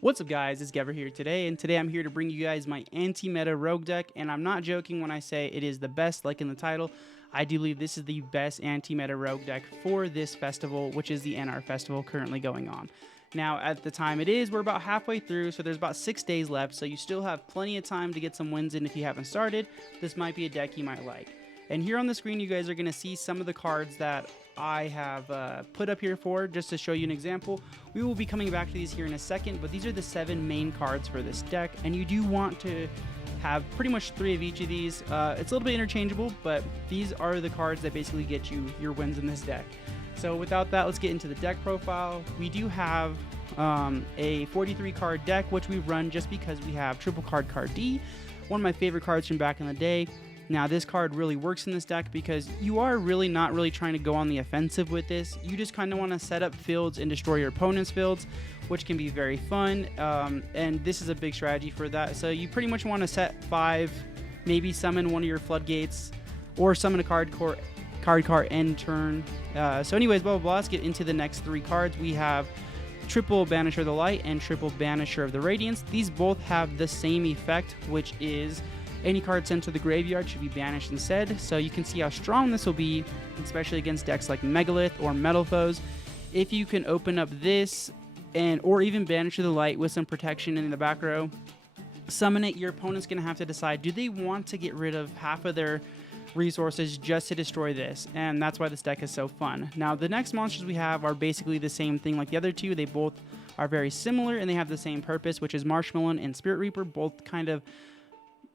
What's up guys, it's Gever here today, and today I'm here to bring you guys my anti-meta rogue deck, and I'm not joking when I say it is the best, like in the title. I do believe this is the best anti-meta rogue deck for this festival, which is the NR festival currently going on. Now at the time it is, we're about halfway through, so there's about 6 days left, so you still have plenty of time to get some wins in if you haven't started. This might be a deck you might like. And here on the screen you guys are going to see some of the cards that I have put up here for, just to show you an example. We will be coming back to these here in a second, but these are the 7 main cards for this deck, and you do want to have pretty much 3 of each of these. It's a little bit interchangeable, but these are the cards that basically get you your wins in this deck. So without that, let's get into the deck profile. We do have a 43 card deck, which we run just because we have triple card D, one of my favorite cards from back in the day. Now this card really works in this deck because you are really not really trying to go on the offensive with this. You just kind of want to set up fields and destroy your opponent's fields, which can be very fun. And this is a big strategy for that. So you pretty much want to set 5, maybe summon one of your floodgates, or summon a card end turn. So anyways, blah, blah, blah. Let's get into the next 3 cards. We have triple Banisher of the Light and triple Banisher of the Radiance. These both have the same effect, which is any card sent to the graveyard should be banished instead. So you can see how strong this will be, especially against decks like Megalith or Metal Foes. If you can open up this or even Banisher of the Light with some protection in the back row, summon it, your opponent's going to have to decide, do they want to get rid of half of their resources just to destroy this? And that's why this deck is so fun. Now the next monsters we have are basically the same thing like the other 2. They both are very similar and they have the same purpose, which is Marshmallow and Spirit Reaper, both kind of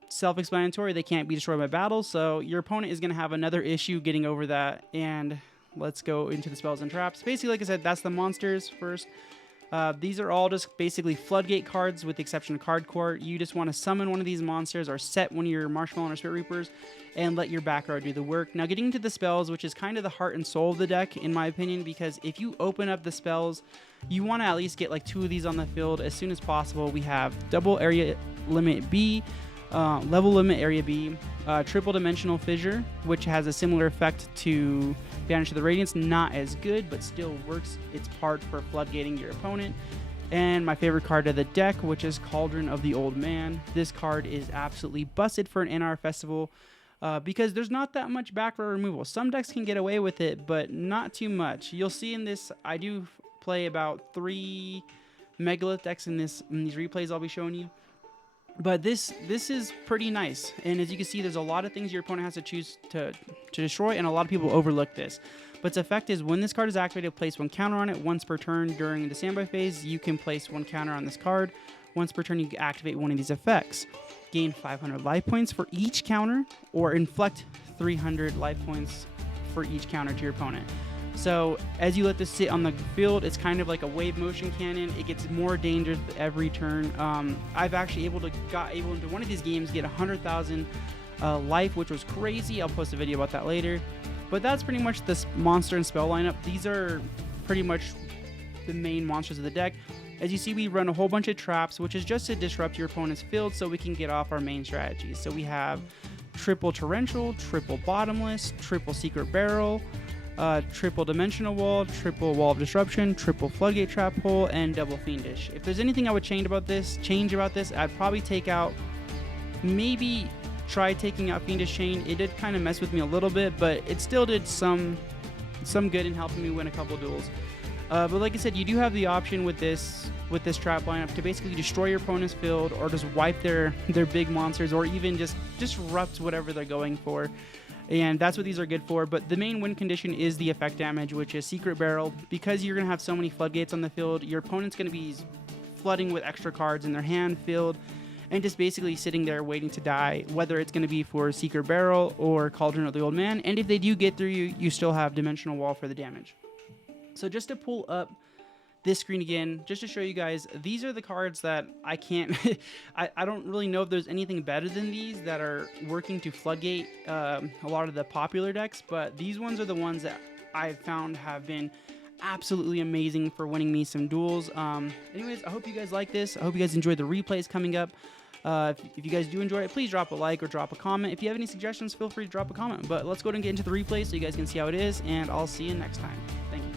self-explanatory. They can't be destroyed by battle, so your opponent is going to have another issue getting over that. And let's go into the spells and traps. Basically, like I said, that's the monsters first. These are all just basically floodgate cards with the exception of card court. You just want to summon one of these monsters or set one of your Marshmallow or Spirit Reapers and let your back row do the work. Now getting into the spells, which is kind of the heart and soul of the deck in my opinion, because if you open up the spells, you want to at least get like 2 of these on the field as soon as possible. We have double area limit B, level limit area B, triple dimensional fissure, which has a similar effect to Banish of the Radiance. Not as good, but still works its part for floodgating your opponent. And my favorite card of the deck, which is Cauldron of the Old Man. This card is absolutely busted for an NR festival because there's not that much back row removal. Some decks can get away with it, but not too much. You'll see in this, I do play about 3 Megalith decks in these replays I'll be showing you. But this is pretty nice, and as you can see, there's a lot of things your opponent has to choose to destroy, and a lot of people overlook this. But its effect is when this card is activated, place 1 counter on it once per turn. During the standby phase, you can place 1 counter on this card. Once per turn, you can activate one of these effects. Gain 500 life points for each counter, or inflict 300 life points for each counter to your opponent. So as you let this sit on the field, it's kind of like a wave motion cannon. It gets more dangerous every turn. I've actually got able into one of these games get 100,000 life, which was crazy. I'll post a video about that later. But that's pretty much this monster and spell lineup. These are pretty much the main monsters of the deck. As you see, we run a whole bunch of traps, which is just to disrupt your opponent's field so we can get off our main strategies. So we have triple torrential, triple bottomless, triple secret barrel, triple dimensional wall, triple wall of disruption, triple floodgate trap hole, and double fiendish. If there's anything I would change about this, I'd probably take out, maybe try taking out Fiendish Chain. It did kind of mess with me a little bit, but it still did some good in helping me win a couple duels. But like I said, you do have the option with this trap lineup to basically destroy your opponent's field, or just wipe their big monsters, or even just disrupt whatever they're going for. And that's what these are good for. But the main win condition is the effect damage, which is Secret Barrel. Because you're going to have so many floodgates on the field, your opponent's going to be flooding with extra cards in their hand, field, and just basically sitting there waiting to die, whether it's going to be for Secret Barrel or Cauldron of the Old Man. And if they do get through you, you still have Dimensional Wall for the damage. So just to pull up this screen again, just to show you guys, these are the cards that I can't I don't really know if there's anything better than these that are working to floodgate a lot of the popular decks, but these ones are the ones that I've found have been absolutely amazing for winning me some duels. Anyways, I hope you guys like this. I hope you guys enjoyed the replays coming up. If you guys do enjoy it, please drop a like or drop a comment. If you have any suggestions, feel free to drop a comment. But let's go ahead and get into the replay so you guys can see how it is, and I'll see you next time. Thank you.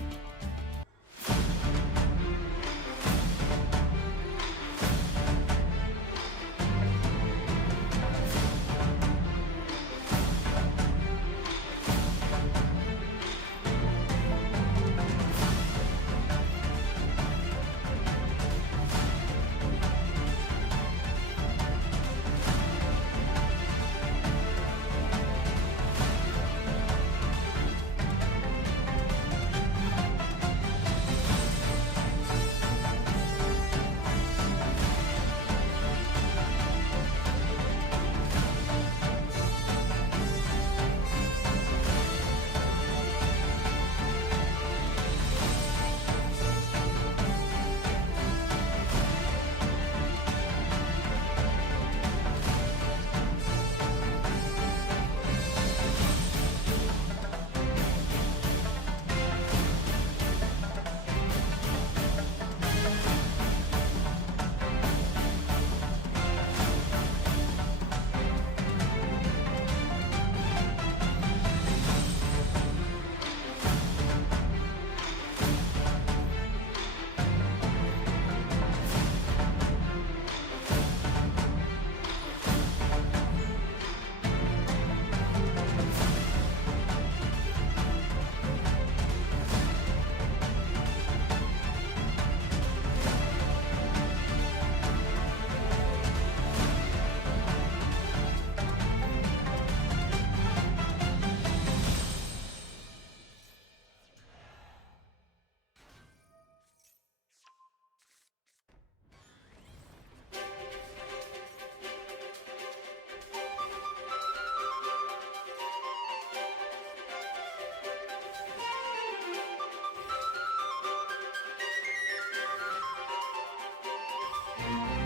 Bye.